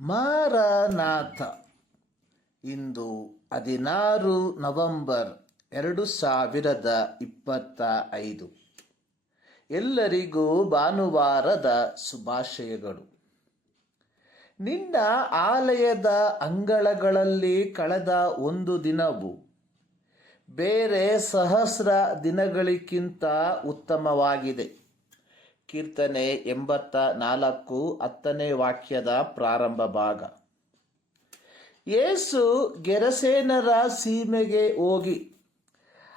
Maranatha. ಇಂದು ಹದಿನಾರು November ಎರಡು ಸಾವಿರದ ಇಪ್ಪತ್ತ ಐದು. ಎಲ್ಲರಿಗೂ ಭಾನುವಾರದ ಶುಭಾಶಯಗಳು. ನಿನ್ನ ಆಲಯದ ಅಂಗಳಗಳಲ್ಲಿ ಕಳೆದ ಒಂದು ದಿನವು ಬೇರೆ ಸಹಸ್ರ ದಿನಗಳಿಗಿಂತ ಉತ್ತಮವಾಗಿದೆ. ಕೀರ್ತನೆ ಎಂಬತ್ತ ನಾಲ್ಕು ಹತ್ತನೇ ವಾಕ್ಯದ ಪ್ರಾರಂಭ ಭಾಗ. ಯೇಸು ಗೆರಸೇನರ ಸೀಮೆಗೆ ಹೋಗಿ,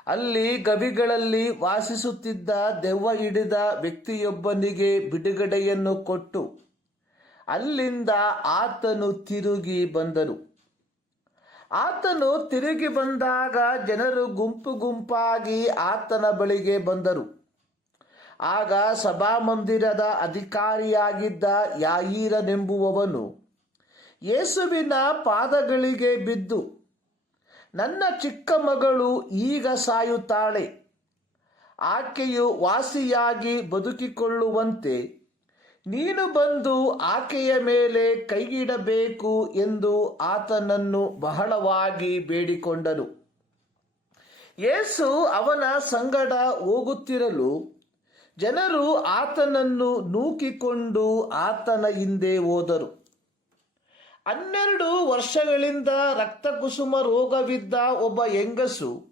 ಅಲ್ಲಿ ಗವಿಗಳಲ್ಲಿ ವಾಸಿಸುತ್ತಿದ್ದ ದೆವ್ವ ಹಿಡಿದ ವ್ಯಕ್ತಿಯೊಬ್ಬನಿಗೆ ಬಿಡುಗಡೆಯನ್ನು ಕೊಟ್ಟು, ಅಲ್ಲಿಂದ ಆತನು ತಿರುಗಿ ಬಂದನು. ಆತನು ತಿರುಗಿ ಬಂದಾಗ ಜನರು ಗುಂಪು ಗುಂಪಾಗಿ ಆತನ ಬಳಿಗೆ ಬಂದರು. ಆಗ ಸಭಾಮಂದಿರದ ಅಧಿಕಾರಿಯಾಗಿದ್ದ ಯಾಯೀರನೆಂಬುವವನು, ಯೇಸುವಿನ ಪಾದಗಳಿಗೆ ಬಿದ್ದು, ನನ್ನ ಚಿಕ್ಕ ಮಗಳು ಈಗ ಸಾಯುತ್ತಾಳೆ. ಆಕೆಯು ವಾಸಿಯಾಗಿ ಬದುಕಿಕೊಳ್ಳುವಂತೆ ನೀನು ಬಂದು ಆಕೆಯ ಮೇಲೆ ಕೈಗಿಡಬೇಕು ಎಂದು ಆತನನ್ನು ಬಹಳವಾಗಿ ಬೇಡಿಕೊಂಡನು. ಯೇಸು ಅವನ ಸಂಗಡ ಹೋಗುತ್ತಿರಲು ಜನರು ಆತನನ್ನು ನೂಕಿಕೊಂಡು ಆತನ ಹಿಂದೆ ಹೋದರು. ಹನ್ನೆರಡು ವರ್ಷಗಳಿಂದ ರಕ್ತಕುಸುಮ ರೋಗವಿದ್ದ ಒಬ್ಬ ಹೆಂಗಸು,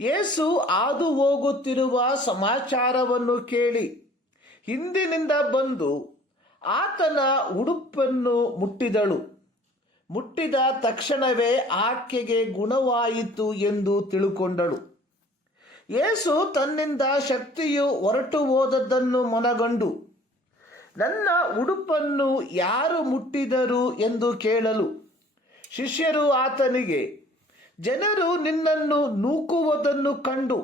ಯೇಸು ಹಾದು ಹೋಗುತ್ತಿರುವ ಸಮಾಚಾರವನ್ನು ಕೇಳಿ ಹಿಂದಿನಿಂದ ಬಂದು ಆತನ ಉಡುಪನ್ನು ಮುಟ್ಟಿದಳು. ಮುಟ್ಟಿದ ತಕ್ಷಣವೇ ಆಕೆಗೆ ಗುಣವಾಯಿತು ಎಂದು ತಿಳುಕೊಂಡಳು. ಯೇಸು ತನ್ನಿಂದ ಶಕ್ತಿಯು ಹೊರಟು ಹೋದದ್ದನ್ನು ಮನಗಂಡು, ನನ್ನ ಉಡುಪನ್ನು ಯಾರು ಮುಟ್ಟಿದರು ಎಂದು ಕೇಳಲು ಶಿಷ್ಯರು ಆತನಿಗೆ, ಜನರು ನಿನ್ನನ್ನು ನೂಕುವುದನ್ನು ಕಂಡು,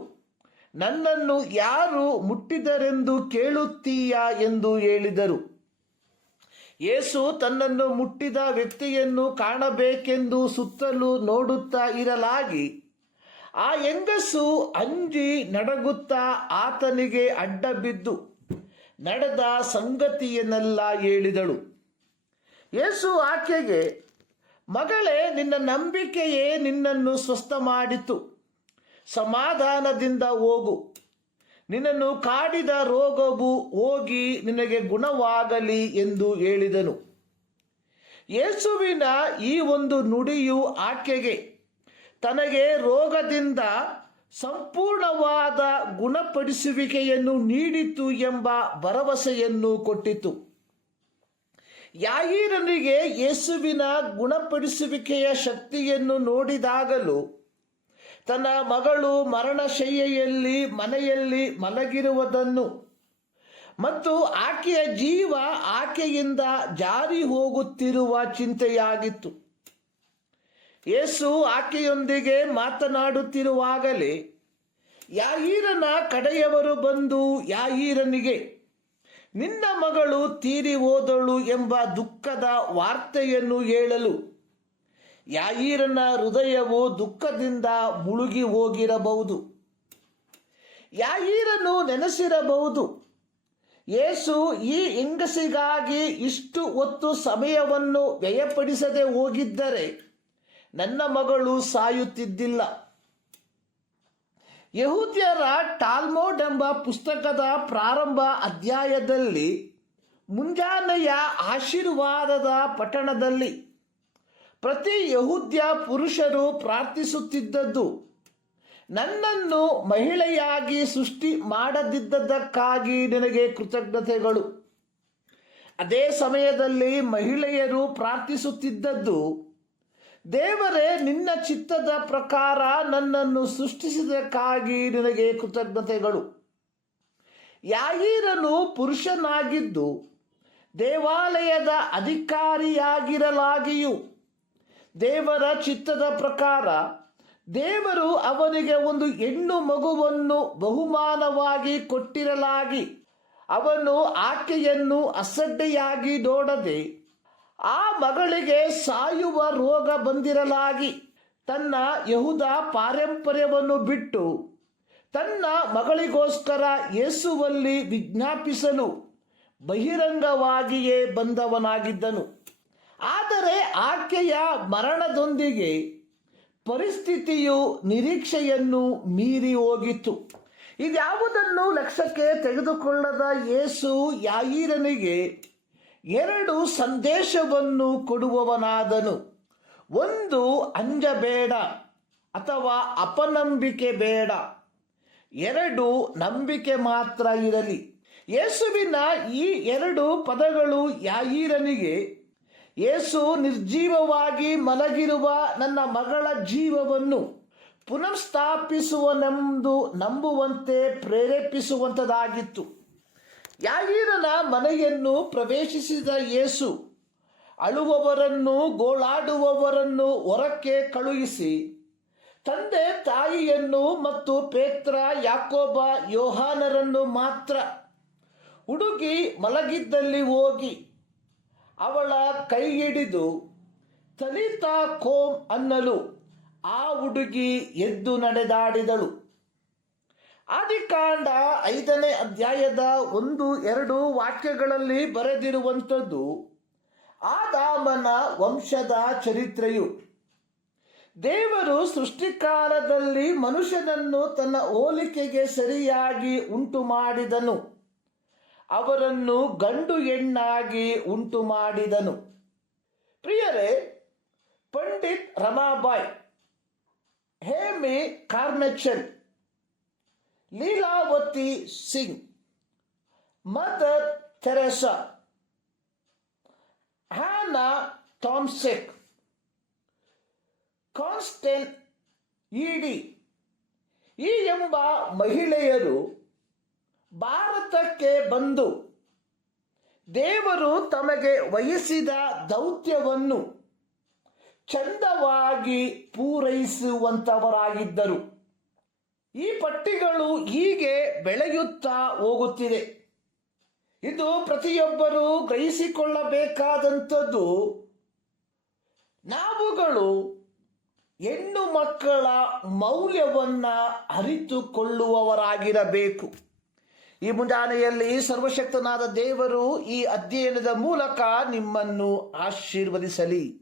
ನನ್ನನ್ನು ಯಾರು ಮುಟ್ಟಿದರೆಂದು ಕೇಳುತ್ತೀಯಾ ಎಂದು ಹೇಳಿದರು. ಯೇಸು ತನ್ನನ್ನು ಮುಟ್ಟಿದ ವ್ಯಕ್ತಿಯನ್ನು ಕಾಣಬೇಕೆಂದು ಸುತ್ತಲೂ ನೋಡುತ್ತಾ ಇರಲಾಗಿ ಆ ಹೆಂಗಸು ಅಂಜಿ ನಡಗುತ್ತಾ ಆತನಿಗೆ ಅಡ್ಡ ಬಿದ್ದು ನಡೆದ ಸಂಗತಿಯನ್ನೆಲ್ಲ ಹೇಳಿದಳು. ಯೇಸು ಆಕೆಗೆ, ಮಗಳೇ, ನಿನ್ನ ನಂಬಿಕೆಯೇ ನಿನ್ನನ್ನು ಸ್ವಸ್ಥ ಮಾಡಿತು. ಸಮಾಧಾನದಿಂದ ಹೋಗು. ನಿನ್ನನ್ನು ಕಾಡಿದ ರೋಗವು ಹೋಗಿ ನಿನಗೆ ಗುಣವಾಗಲಿ ಎಂದು ಹೇಳಿದನು. ಯೇಸುವಿನ ಈ ಒಂದು ನುಡಿಯು ಆಕೆಗೆ ತನಗೆ ರೋಗದಿಂದ ಸಂಪೂರ್ಣವಾದ ಗುಣಪಡಿಸುವಿಕೆಯನ್ನು ನೀಡಿತು ಎಂಬ ಭರವಸೆಯನ್ನು ಕೊಟ್ಟಿತು. ಯಾಯಿರನಿಗೆ ಯೇಸುವಿನ ಗುಣಪಡಿಸುವಿಕೆಯ ಶಕ್ತಿಯನ್ನು ನೋಡಿದಾಗಲೂ ತನ್ನ ಮಗಳು ಮರಣಶಯ್ಯೆಯಲ್ಲಿ ಮನೆಯಲ್ಲಿ ಮಲಗಿರುವುದನ್ನು ಮತ್ತು ಆಕೆಯ ಜೀವ ಆಕೆಯಿಂದ ಜಾರಿ ಹೋಗುತ್ತಿರುವ ಚಿಂತೆಯಾಗಿತ್ತು. ಯೇಸು ಆಕೆಯೊಂದಿಗೆ ಮಾತನಾಡುತ್ತಿರುವಾಗಲೇ ಯಾಯೀರನ ಕಡೆಯವರು ಬಂದು ಯಾಯೀರನಿಗೆ, ನಿನ್ನ ಮಗಳು ತೀರಿ ಹೋದಳು ಎಂಬ ದುಃಖದ ವಾರ್ತೆಯನ್ನು ಹೇಳಲು. ಯಾಯೀರನ ಹೃದಯವು ದುಃಖದಿಂದ ಮುಳುಗಿ ಹೋಗಿರಬಹುದು. ಯಾಯೀರನು ನೆನೆಸಿರಬಹುದು, ಯೇಸು ಈ ಹೆಂಗಸಿಗಾಗಿ ಇಷ್ಟು ಹೊತ್ತು ಸಮಯವನ್ನು ವ್ಯಯಪಡಿಸದೆ ಹೋಗಿದ್ದರೆ ನನ್ನ ಮಗಳು ಸಾಯುತ್ತಿದ್ದಿಲ್ಲ. ಯಹೂದ್ಯರ ಟಾಲ್ಮೋಡ್ ಎಂಬ ಪುಸ್ತಕದ ಪ್ರಾರಂಭ ಅಧ್ಯಾಯದಲ್ಲಿ, ಮುಂಜಾನೆಯ ಆಶೀರ್ವಾದದ ಪಟ್ಟಣದಲ್ಲಿ ಪ್ರತಿ ಯಹೂದ್ಯ ಪುರುಷರು ಪ್ರಾರ್ಥಿಸುತ್ತಿದ್ದದ್ದು. ನನ್ನನ್ನು ಮಹಿಳೆಯಾಗಿ ಸೃಷ್ಟಿ ಮಾಡದಿದ್ದದಕ್ಕಾಗಿ ನಿನಗೆ ಕೃತಜ್ಞತೆಗಳು. ಅದೇ ಸಮಯದಲ್ಲಿ ಮಹಿಳೆಯರು ಪ್ರಾರ್ಥಿಸುತ್ತಿದ್ದದ್ದು ದೇವರೇ, ನಿನ್ನ ಚಿತ್ತದ ಪ್ರಕಾರ ನನ್ನನ್ನು ಸೃಷ್ಟಿಸಿದಕ್ಕಾಗಿ ನಿನಗೆ ಕೃತಜ್ಞತೆಗಳು. ಯಾಗೀರನು ಪುರುಷನಾಗಿದ್ದು, ದೇವಾಲಯದ ಅಧಿಕಾರಿಯಾಗಿರಲಾಗಿಯೂ, ದೇವರ ಚಿತ್ತದ ಪ್ರಕಾರ ದೇವರು ಅವನಿಗೆ ಒಂದು ಹೆಣ್ಣು ಮಗುವನ್ನು ಬಹುಮಾನವಾಗಿ ಕೊಟ್ಟಿರಲಾಗಿ, ಅವನು ಆಕೆಯನ್ನು ಅಸಡ್ಡೆಯಾಗಿ ನೋಡದೆ ಆ ಮಗಳಿಗೆ ಸಾಯುವ ರೋಗ ಬಂದಿರಲಾಗಿ ತನ್ನ ಯಹುದ ಪಾರಂಪರ್ಯವನ್ನು ಬಿಟ್ಟು ತನ್ನ ಮಗಳಿಗೋಸ್ಕರ ಯೇಸುವಲ್ಲಿ ವಿಜ್ಞಾಪಿಸಲು ಬಹಿರಂಗವಾಗಿಯೇ ಬಂದವನಾಗಿದ್ದನು. ಆದರೆ ಆಕೆಯ ಮರಣದೊಂದಿಗೆ ಪರಿಸ್ಥಿತಿಯು ನಿರೀಕ್ಷೆಯನ್ನು ಮೀರಿ ಹೋಗಿತ್ತು. ಇದ್ಯಾವುದನ್ನು ಲಕ್ಷ್ಯಕ್ಕೆ ತೆಗೆದುಕೊಳ್ಳದ ಯೇಸು ಯಾಯಿರನಿಗೆ ಎರಡು ಸಂದೇಶವನ್ನು ಕೊಡುವವನಾದನು. ಒಂದು ಅಂಜಬೇಡ ಅಥವಾ ಅಪನಂಬಿಕೆ ಬೇಡ. ಎರಡು ನಂಬಿಕೆ ಮಾತ್ರ ಇರಲಿ. ಯೇಸುವಿನ ಈ ಎರಡು ಪದಗಳು ಯಾಯೀರನಿಗೆ, ಯೇಸು ನಿರ್ಜೀವವಾಗಿ ಮಲಗಿರುವ ನನ್ನ ಮಗಳ ಜೀವವನ್ನು ಪುನಃಸ್ಥಾಪಿಸುವನೆಂದು ನಂಬುವಂತೆ ಪ್ರೇರೇಪಿಸುವಂಥದ್ದಾಗಿತ್ತು ಯಾಗೀರನ ಮನೆಯನ್ನು ಪ್ರವೇಶಿಸಿದ ಯೇಸು ಅಳುವವರನ್ನು, ಗೋಳಾಡುವವರನ್ನು ಹೊರಕ್ಕೆ ಕಳುಹಿಸಿ, ತಂದೆ ತಾಯಿಯನ್ನು ಮತ್ತು ಪೇತ್ರ ಯಾಕೋಬ ಯೋಹಾನರನ್ನು ಮಾತ್ರ ಹುಡುಗಿ ಮಲಗಿದ್ದಲ್ಲಿ ಹೋಗಿ ಅವಳ ಕೈ ಹಿಡಿದು ತಲಿತಾ ಕೋಮ್ ಅನ್ನಲು ಆ ಹುಡುಗಿ ಎದ್ದು ನಡೆದಾಡಿದಳು. ಆದಿಕಾಂಡ ಐದನೇ ಅಧ್ಯಾಯದ ಒಂದು ಎರಡು ವಾಕ್ಯಗಳಲ್ಲಿ ಬರೆದಿರುವಂಥದ್ದು, ಆದಾಮನ ವಂಶದ ಚರಿತ್ರೆಯು. ದೇವರು ಸೃಷ್ಟಿಕಾಲದಲ್ಲಿ ಮನುಷ್ಯನನ್ನು ತನ್ನ ಹೋಲಿಕೆಗೆ ಸರಿಯಾಗಿ ಉಂಟು ಮಾಡಿದನು ಅವರನ್ನು ಗಂಡು ಹೆಣ್ಣಾಗಿ ಉಂಟು ಮಾಡಿದನು ಪ್ರಿಯರೇ, Pandit Ramabai, Amy Carmichael Leelavati Singh, Mother Teresa Hannah ಥಾಮ್ಸೆಕ್, ಕಾನ್ಸ್ಟೆನ್ ಇಡಿ ಈ ಎಂಬ ಮಹಿಳೆಯರು ಭಾರತಕ್ಕೆ ಬಂದು ದೇವರು ತಮಗೆ ವಹಿಸಿದ ದೌತ್ಯವನ್ನು ಚಂದವಾಗಿ ಪೂರೈಸುವಂತವರಾಗಿದ್ದರು. ಈ ಪಟ್ಟಿಗಳು ಹೀಗೆ ಬೆಳೆಯುತ್ತಾ ಹೋಗುತ್ತಿದೆ ಇದು ಪ್ರತಿಯೊಬ್ಬರೂ ಗ್ರಹಿಸಿಕೊಳ್ಳಬೇಕಾದಂಥದ್ದು. ನಾವುಗಳು ಹೆಣ್ಣು ಮಕ್ಕಳ ಮೌಲ್ಯವನ್ನ ಅರಿತುಕೊಳ್ಳುವವರಾಗಿರಬೇಕು. ಈ ಮುಂಜಾನೆಯಲ್ಲಿ ಸರ್ವಶಕ್ತನಾದ ದೇವರು ಈ ಅಧ್ಯಯನದ ಮೂಲಕ ನಿಮ್ಮನ್ನು ಆಶೀರ್ವದಿಸಲಿ.